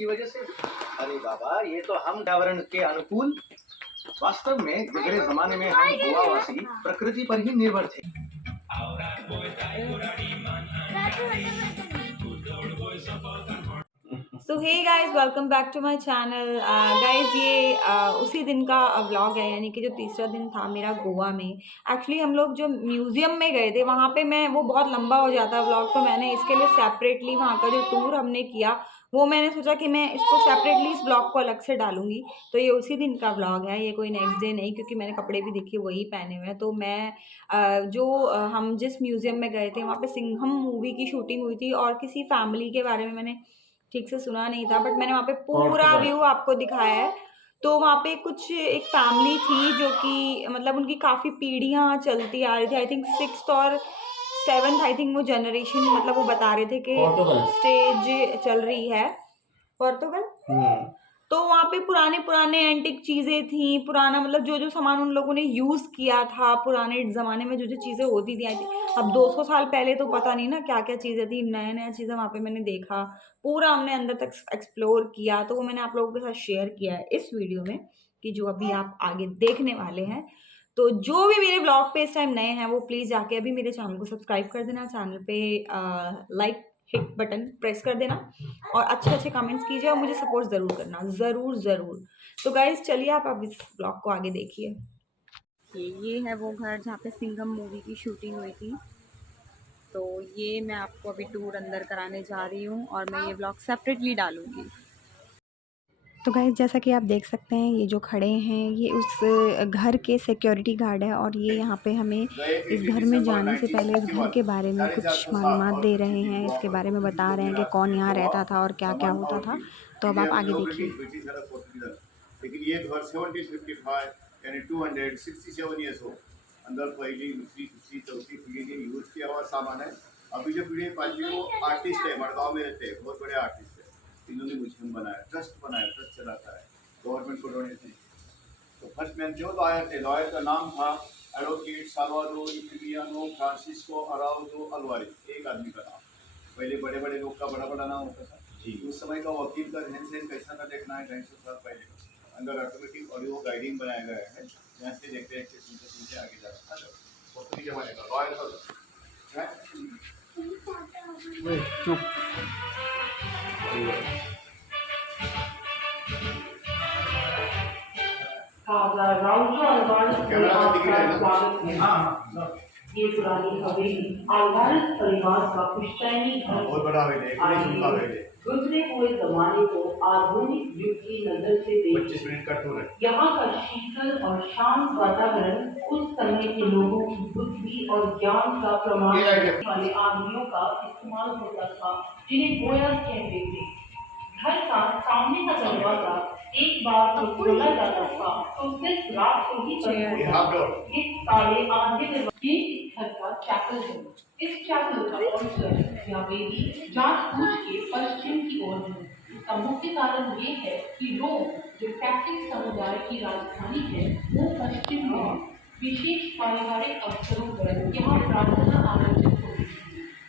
की वजह से? अरे बाबा, ये तो हम पर्यावरण के अनुकूल। वास्तव में गुजरे जमाने में हम गोवावासी प्रकृति पर ही निर्भर थे। So hey guys, welcome back to my channel. Guys, ये उसी दिन का व्लॉग है, यानी कि जो तीसरा दिन था मेरा गोवा में। एक्चुअली हम लोग जो म्यूज़ियम में गए थे वहाँ पे मैं वो बहुत लंबा हो जाता व्लॉग, तो मैंने इसके लिए सेपरेटली वहाँ का जो टूर हमने किया वो मैंने सोचा कि मैं इसको सेपरेटली इस ब्लॉग को अलग से डालूंगी। तो ये उसी दिन का व्लॉग है, ये कोई नेक्स्ट डे नहीं, क्योंकि मैंने कपड़े भी देखिए वही पहने हुए हैं। तो मैं हम जिस म्यूज़ियम में गए थे वहाँ पे सिंघम मूवी की शूटिंग हुई थी, और किसी फैमिली के बारे में मैंने ठीक से सुना नहीं था, बट मैंने वहाँ पे पूरा व्यू आपको दिखाया है। तो वहाँ पे कुछ एक फैमिली थी जो कि मतलब उनकी काफ़ी पीढ़ियाँ चलती आ रही थी। आई थिंक 6th और 7th आई थिंक वो जनरेशन, मतलब वो बता रहे थे कि स्टेज चल रही है पोर्तुगल। तो वहाँ पे पुराने पुराने एंटिक चीज़ें थी, पुराना मतलब जो जो सामान उन लोगों ने यूज़ किया था पुराने ज़माने में, जो जो चीज़ें होती थी। आई थिंक अब 200 साल पहले तो पता नहीं ना क्या क्या चीज़ें थी, नया नया चीज़ें वहाँ पे मैंने देखा। पूरा हमने अंदर तक एक्सप्लोर किया, तो वो मैंने आप लोगों के साथ शेयर किया है इस वीडियो में, कि जो अभी आप आगे देखने वाले हैं। तो जो भी मेरे ब्लॉग पे इस टाइम नए हैं वो प्लीज़ जाके अभी मेरे चैनल को सब्सक्राइब कर देना, चैनल पे लाइक हिट बटन प्रेस कर देना, और अच्छे अच्छे कमेंट्स कीजिए और मुझे सपोर्ट ज़रूर करना, ज़रूर ज़रूर। तो गाइज चलिए आप अब इस ब्लॉग को आगे देखिए। ये है वो घर जहाँ पे सिंघम मूवी की शूटिंग हुई थी। तो ये मैं आपको अभी टूर अंदर कराने जा रही हूँ, और मैं ये ब्लॉग सेपरेटली डालूँगी। तो गाइस, जैसा कि आप देख सकते हैं ये जो खड़े हैं ये उस घर के सिक्योरिटी गार्ड है, और ये यहाँ पे हमें इस घर में जाने से पहले इस घर के बारे में कुछ मालूमात दे रहे हैं, इसके बारे में बता रहे हैं कि कौन यहाँ रहता था और क्या क्या होता था। तो अब आप आगे देखिए। लेकिन ये घर 1755 यानी 267 ईयर्स हो, अंदर पहली दूसरी तीसरी चौथी पीढ़ी के यूज किया हुआ सामान है। अभी जो पीढ़ी पांचवी वो आर्टिस्ट है, मड़गांव में रहते हैं, बहुत बड़े आर्टिस्ट है। इन्होंने म्यूजियम बनाया, ट्रस्ट चलाता है, गवर्नमेंट को डोनेशन। तो फर्स्ट मैन थे, तो आए थे, लॉयर का नाम था advocate Salvador Emiliano Francisco Araujo Alvarez, एक आदमी का नाम। पहले बड़े बड़े लोग का बड़ा बड़ा नाम होता था जी। उस समय का वकील का रहन सहन कैसा था देखना है, 250 साल पहले का। अंदर ऑटोमेटिक ऑडियो गाइडिंग बनाया गया है, यहाँ से देखते देखते सुनते सुनते आगे जा रहा था। पुराने जमाने का लॉयर था। चुप कैमरा का टिकट है ना? हाँ, ये पुरानी हवेली आलवारिस परिवार का पुश्तैनी घर बहुत बड़ा हवेली है, गुजरे हुए जमाने को आधुनिक युग की नजर से 25 मिनट का टूर है। यहाँ का शीतल और शांत वातावरण उस समय के लोगों की बुद्धि और ज्ञान का प्रमाण वाले आदमियों का इस्तेमाल होता था, जिन्हें गोया कहते थे। घर का सामने का दरवाजा एक बार तो खोला जाता था तो सिर्फ रात को ही बंद होता। इस काले आधे दरवाजे इस घर का चैपल है। इस चैपल का परिसर या वेदी जांच-बूझ के पश्चिम की ओर है। इसका मुख्य कारण ये है कि रोम, जो कैथोलिक समुदाय की राजधानी है, वो पश्चिम में है। विशेष पारिवारिक अवसरों पर यहाँ प्रार्थना आयोजित होती है।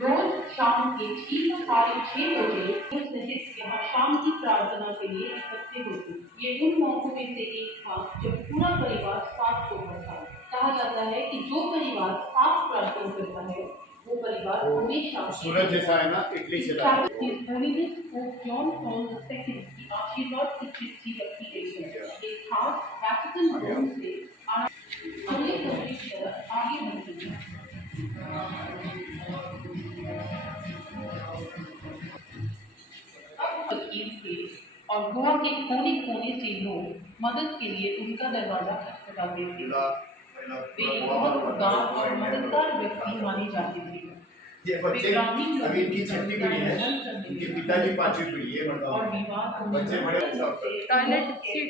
रोज शाम के 6:30 बजे सहित यहाँ शाम की प्रार्थना के लिए इकट्ठे होते। ये उन मौकों में से एक था जब पूरा परिवार साथ होता था। कहा जाता है कि जो परिवार साथ प्रार्थना करता है वो परिवार हमेशा सूरज जैसा है ना, इटली से लाया। जॉन पॉल II की आशीर्वाद की चिट्ठी रखी गई है। ये खास वैटिकन रोम से अनेक आगे बढ़ती है। वकील थे और गोवा के कोने कोने से लोग मदद के लिए उनका दरवाजा खटखटाते थे। वे बहुत उदार और मददगार व्यक्ति माने जाते थे। ये बच्चे अभी इनकी छठी पीढ़ी है, इनके पिताजी पांचवी पीढ़ी है, और विवाद बच्चे बड़े टॉयलेट सीट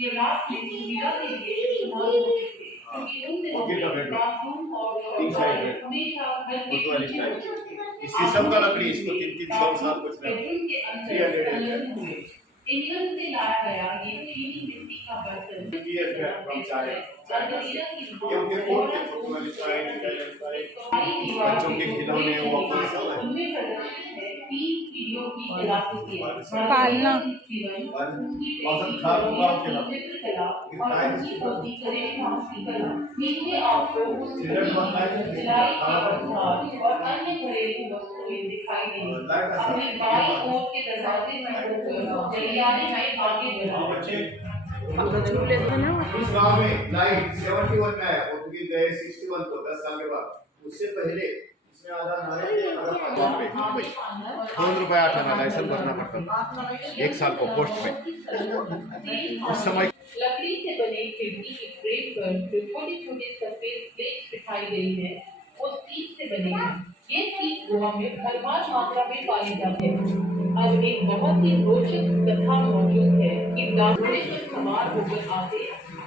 ये रात में सुविधा के लिए इस्तेमाल होते थे, क्योंकि उन दिनों बाथरूम और हमेशा घर के नीचे होते थे। इस शीशम का लकड़ी, इसको 300 साल कुछ नहीं। इंग्लैंड से लाया गया ये चीनी मिट्टी का बर्तन बच्चों के खिलौने उनमें प्रदर्शित है 3 पीढ़ियों नदियों की कलाकृति पालना। औसत खाद होगा आपके नाम। चित्रकला और उनकी पोती करिश्मा की कला मीठे आंकड़ों सिलाई और अन्य घरेलू वस्तुएं दिखाई देंगी। अपने बाईं ओर के दरवाजे में होकर गलियारे में आगे बढ़े। इस गांव में लाइट 71 में है और क्योंकि गए 61 को 10 साल के बाद उससे पहले इसमें आधा नारियल आधा पानी। 2 रुपए 8 आना लाइसेंस भरना पड़ता था 1 साल को पोस्ट में। उस समय लकड़ी से बने खिड़की की फ्रेम पर जो छोटे-छोटे सफेद प्लेट दिखाई गई है वो सीप से बने हैं। ये सीप गोवा में भरपूर मात्रा में पाई जाती है। अब एक बहुत ही रोचक कथा मौजूद है कि ब्राह्मण जब सवार होकर आते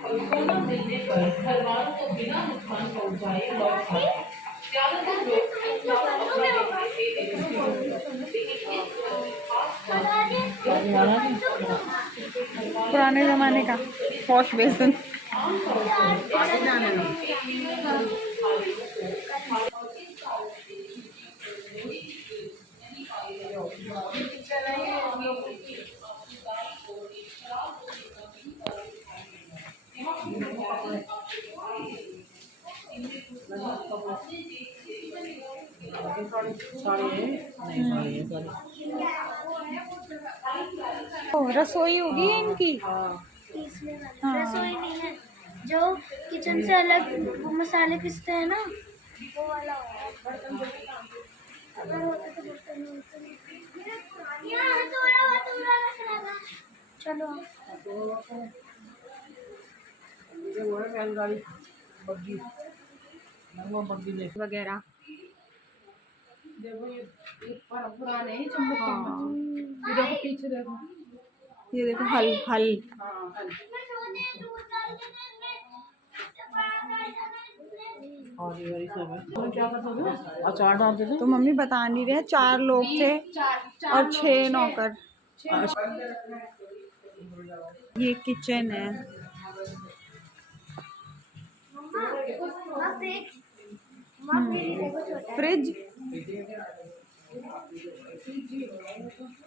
और सोना मिलने पर घरवालों को बिना नुकसान पहुंचाए लौट जाते। ज्यादातर लोग चुपचाप अपना देखते थे, लेकिन इस खास पुराने जमाने का वॉश बेसिन। ओ, रसोई होगी इनकी। रसोई नहीं है, जो किचन से अलग वो मसाले पिसते हैं ना, वो वाला होगा। अगर होता तो बर्तन में यहाँ हथौड़ा रखना था। चलो वगैरह पुराने ही चम्मच ये देखो पीछे देखो। ये देखो हल हल। और ये वाली सब है क्या करते हो अचार डालते थे तो मम्मी बता नहीं रहे, 4 लोग थे और 6 नौकर। ये किचन है। फ्रिज।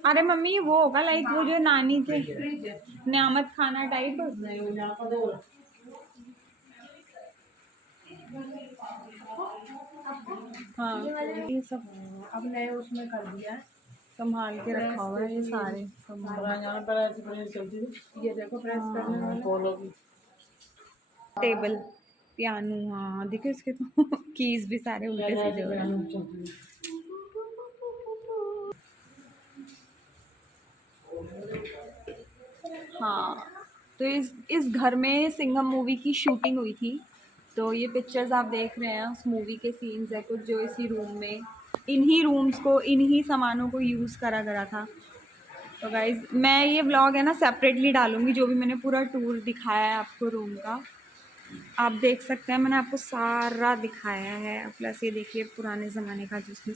अरे मम्मी वो होगा लाइक वो जो नानी के नियामत खाना टाइप। हाँ ये सब अब नए उसमें कर दिया है संभाल के रखा हुआ है ये सारे। यहाँ पर ऐसी प्रेस चलती थी ये देखो प्रेस करने वाले पोलो की टेबल पियानो। हाँ देखो इसके तो कीज भी सारे उल्टे सीधे हो रहे हैं। हाँ तो इस घर में सिंघम मूवी की शूटिंग हुई थी। तो ये पिक्चर्स आप देख रहे हैं उस मूवी के सीन्स है कुछ जो इसी रूम में इन्हीं रूम्स को इन्हीं सामानों को यूज़ करा गया था। तो गाइज़ मैं ये व्लॉग है ना सेपरेटली डालूँगी जो भी मैंने पूरा टूर दिखाया है आपको रूम का। आप देख सकते हैं मैंने आपको सारा दिखाया है। प्लस ये देखिए पुराने ज़माने का जिसमें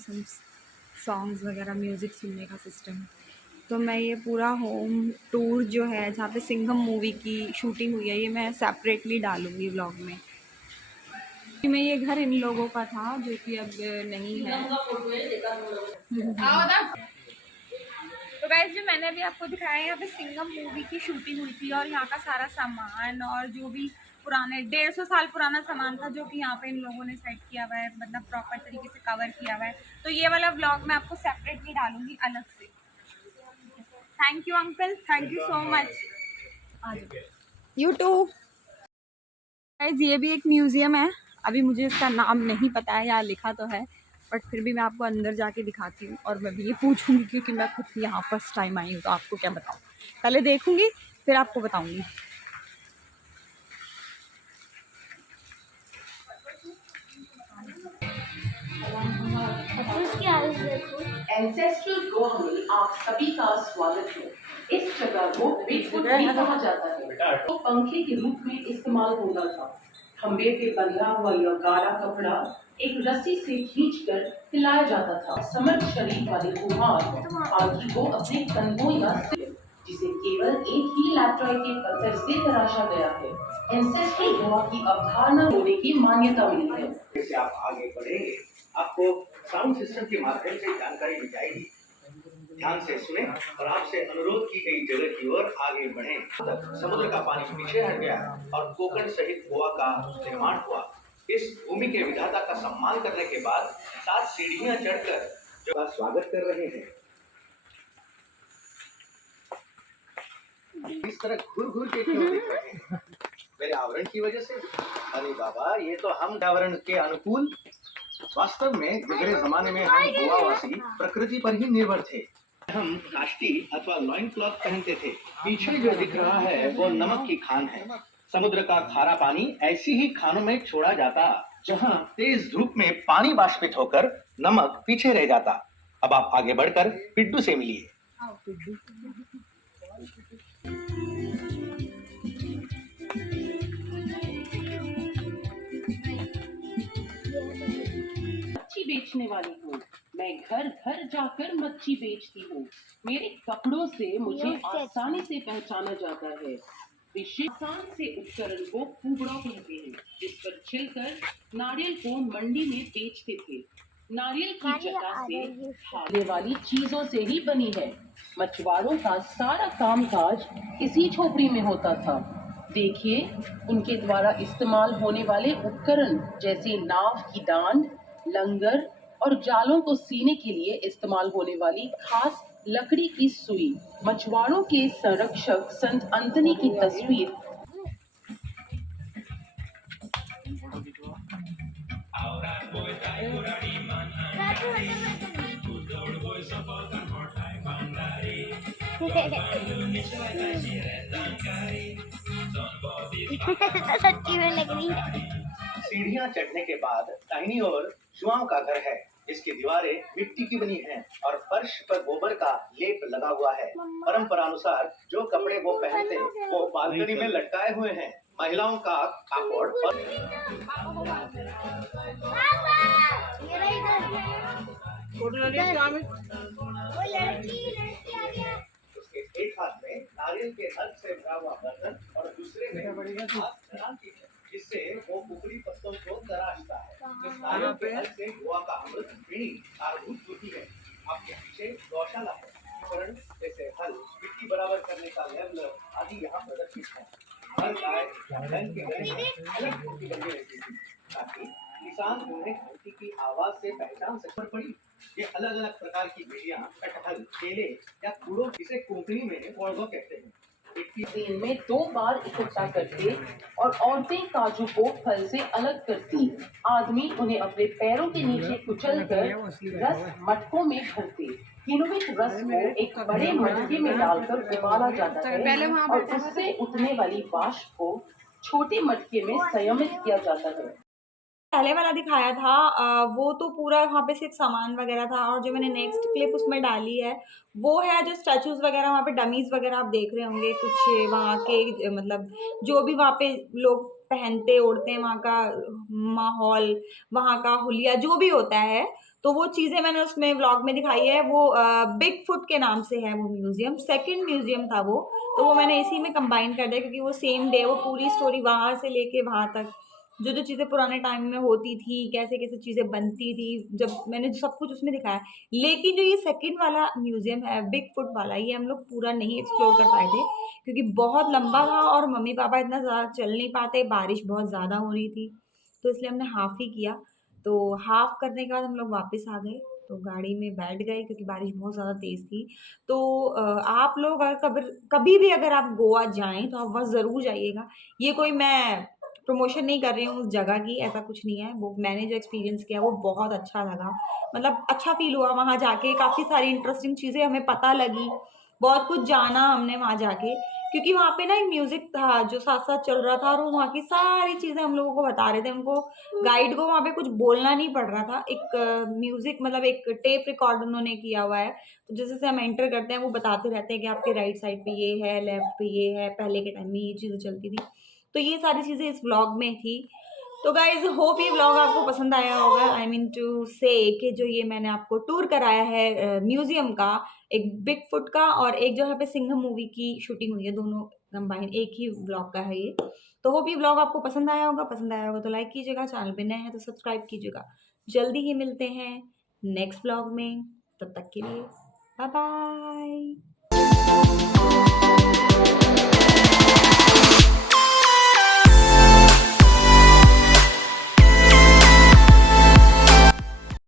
सॉन्ग्स वगैरह म्यूज़िक सुनने का सिस्टम। तो मैं ये पूरा होम टूर जो है जहाँ पे सिंघम मूवी की शूटिंग हुई है ये मैं सेपरेटली डालूँगी व्लॉग में। मैं ये घर इन लोगों का था जो कि अब नहीं है। तो गाइस जो मैंने अभी आपको दिखाया है यहाँ पे सिंघम मूवी की शूटिंग हुई थी और यहाँ का सारा सामान और जो भी पुराने 150 साल पुराना सामान था जो कि यहाँ पे इन लोगों ने सेट किया हुआ है मतलब प्रॉपर तरीके से कवर किया हुआ है। तो ये वाला व्लॉग मैं आपको सेपरेटली डालूंगी अलग से। Thank you uncle, thank you so much. YouTube guys ये भी एक म्यूज़ियम है। अभी मुझे इसका नाम नहीं पता है, यहाँ लिखा तो है बट फिर भी मैं आपको अंदर जाके दिखाती हूँ और मैं भी ये पूछूंगी क्योंकि मैं खुद यहाँ फर्स्ट टाइम आई हूँ। तो आपको क्या बताऊँ, पहले देखूंगी फिर आपको बताऊंगी। एंसेस्ट्रल गोवा में आप सभी का स्वागत है। इस जगह को बिगफुट भी कहा जाता है। तो पंखे के रूप में इस्तेमाल होता था। खंबे पे बंधा हुआ यह गाढ़ा कपड़ा एक रस्सी से खींचकर हिलाया जाता था। समर्थ शरीर वाले कुम्हार पालकी को अपने कंधों या सिर जिसे केवल एक ही लैट्रॉय के पत्थर से तराशा गया है एंसेस्ट्रल गोवा की अवधारणा होने की मान्यता मिली है। जैसे आप आगे बढ़ेंगे आपको साउंड सिस्टम के माध्यम से जानकारी मिल जाएगी। ध्यान से सुने और आपसे अनुरोध की गई जगह की ओर आगे बढ़ें। समुद्र का पानी पीछे हट गया और कोकण सहित गोवा का निर्माण हुआ। इस भूमि के विधाता का सम्मान करने के बाद 7 सीढ़ियां चढ़कर जो का स्वागत कर रहे हैं। इस तरह घूर घूर के क्यों देख रहे हैं? मेरे आवरण की वजह से? अरे बाबा, ये तो हम आवरण के अनुकूल। वास्तव में गुजरे जमाने में हम गोवावासी प्रकृति पर ही निर्भर थे। हम काष्टी अथवा लॉइन क्लॉथ पहनते थे। पीछे जो दिख रहा है वो नमक की खान है। समुद्र का खारा पानी ऐसी ही खानों में छोड़ा जाता, जहां तेज धूप में पानी बाष्पित होकर नमक पीछे रह जाता। अब आप आगे बढ़कर पिड्डू से मिलिए। मच्छी बेचने वाली हूँ। मैं घर घर जाकर मच्छी बेचती हूँ। मेरे कपड़ों से मुझे आसानी से पहचाना जाता है। विशेष आसान से उपकरण को कुबड़ा कहते हैं, जिस पर छिलकर नारियल को मंडी में बेचते थे। नारियल की जटा से खाने वाली चीजों से ही बनी है। मछुआरों का सारा कामकाज इसी झोपड़ी में होता था। देखिए, उनके द्वारा इस्तेमाल होने वाले उपकरण जैसे नाव की दान, लंगर और जालों को सीने के लिए इस्तेमाल होने वाली खास लकड़ी की सुई, मछुआरों के संरक्षक संत अंतनी की तस्वीर। सच्ची में लग रही है। सीढ़ियां चढ़ने के बाद दाहिनी ओर जुआओं का घर है, जिसकी दीवारें मिट्टी की बनी हैं और फर्श पर गोबर का लेप लगा हुआ है। परंपरा अनुसार जो कपड़े वो पहनते वो बालकनी में लटकाए हुए हैं। महिलाओं का कापड़ और ये रही इधर। वो लड़की आ गया। उसके एक हाथ में नारियल के अर्क से भरा हुआ बर्तन और दूसरे में हाथ धराती है, जिससे वो कुकड़ी पत्तों को तराशता है। इस नारियल के अर्क से गोवा का अमृत पीढ़ी आरभूत होती है। आपके पीछे गौशाला है। उपकरण जैसे हल, मिट्टी बराबर करने का लेवल आदि यहाँ प्रदर्शित है। हर गाय बैल के गले में अलग खूंटी बनी रहती थी, ताकि किसान उन्हें घंटी की आवाज से पहचान सके। पड़ी ये अलग अलग प्रकार की बेलियां, कटहल, केले या कूड़ों, जिसे कोंकणी में कोड़गो कहते हैं, दिन में 2 बार इकट्ठा करते और औरतें काजू को फल से अलग करती। आदमी उन्हें अपने पैरों के नीचे कुचलकर रस मटकों में भरते। किण्वित रस को एक बड़े मटके में डालकर उबाला जाता है और उससे उठने वाली वाष्प को छोटे मटके में संयमित किया जाता है। पहले वाला दिखाया था वो तो पूरा वहाँ पे सिर्फ सामान वगैरह था, और जो मैंने नेक्स्ट क्लिप उसमें डाली है वो है जो स्टैचूज़ वगैरह वहाँ पे डमीज़ वगैरह आप देख रहे होंगे। कुछ वहाँ के मतलब जो भी वहाँ पे लोग पहनते ओढ़ते हैं, वहाँ का माहौल, वहाँ का हुलिया जो भी होता है, तो वो चीज़ें मैंने उसमें व्लॉग में दिखाई है। वो बिग फुट के नाम से है वो म्यूज़ियम, सेकंड म्यूज़ियम था वो, तो वो मैंने इसी में कंबाइन कर दिया, क्योंकि वो सेम डे वो पूरी स्टोरी वहाँ से लेके वहाँ तक जो जो चीज़ें पुराने टाइम में होती थी, कैसे कैसे चीज़ें बनती थी, जब मैंने सब कुछ उसमें दिखाया। लेकिन जो ये सेकंड वाला म्यूज़ियम है बिग फुट वाला, ये हम लोग पूरा नहीं एक्सप्लोर कर पाए थे, क्योंकि बहुत लंबा था और मम्मी पापा इतना ज़्यादा चल नहीं पाते, बारिश बहुत ज़्यादा हो रही थी, तो इसलिए हमने हाफ़ ही किया। तो हाफ़ करने के बाद हम लोग वापस आ गए, तो गाड़ी में बैठ गए क्योंकि बारिश बहुत ज़्यादा तेज़ थी। तो आप लोग अगर कभी भी अगर आप गोवा जाएँ तो आप वहाँ ज़रूर जाइएगा। ये कोई मैं प्रमोशन नहीं कर रही हूँ उस जगह की, ऐसा कुछ नहीं है। वो मैंने जो एक्सपीरियंस किया वो बहुत अच्छा लगा, मतलब अच्छा फ़ील हुआ वहाँ जाके। काफ़ी सारी इंटरेस्टिंग चीज़ें हमें पता लगी, बहुत कुछ जाना हमने वहाँ जाके, क्योंकि वहाँ पे ना एक म्यूज़िक था जो साथ-साथ चल रहा था और वो वहाँ की सारी चीज़ें हम लोगों को बता रहे थे। उनको गाइड को वहाँ पे कुछ बोलना नहीं पड़ रहा था। एक म्यूज़िक मतलब एक टेप रिकॉर्ड उन्होंने किया हुआ है, तो जैसे-जैसे हम एंटर करते हैं वो बताते रहते हैं कि आपके राइट साइड पे ये है, लेफ्ट पे ये है, पहले के टाइम में ये चीज़ें चलती थी। तो ये सारी चीज़ें इस व्लॉग में थी। तो गाइज़ होप ये व्लॉग आपको पसंद आया होगा। आई मीन टू से कि जो ये मैंने आपको टूर कराया है म्यूज़ियम का, एक बिग फुट का और एक जो है पे सिंघम मूवी की शूटिंग हुई है, दोनों कंबाइन एक ही व्लॉग का है ये। तो होप ये व्लॉग आपको पसंद आया होगा तो लाइक कीजिएगा, चैनल पे नए हैं तो सब्सक्राइब कीजिएगा। जल्दी ही मिलते हैं नेक्स्ट व्लॉग में, तब तक के लिए बाय बाय।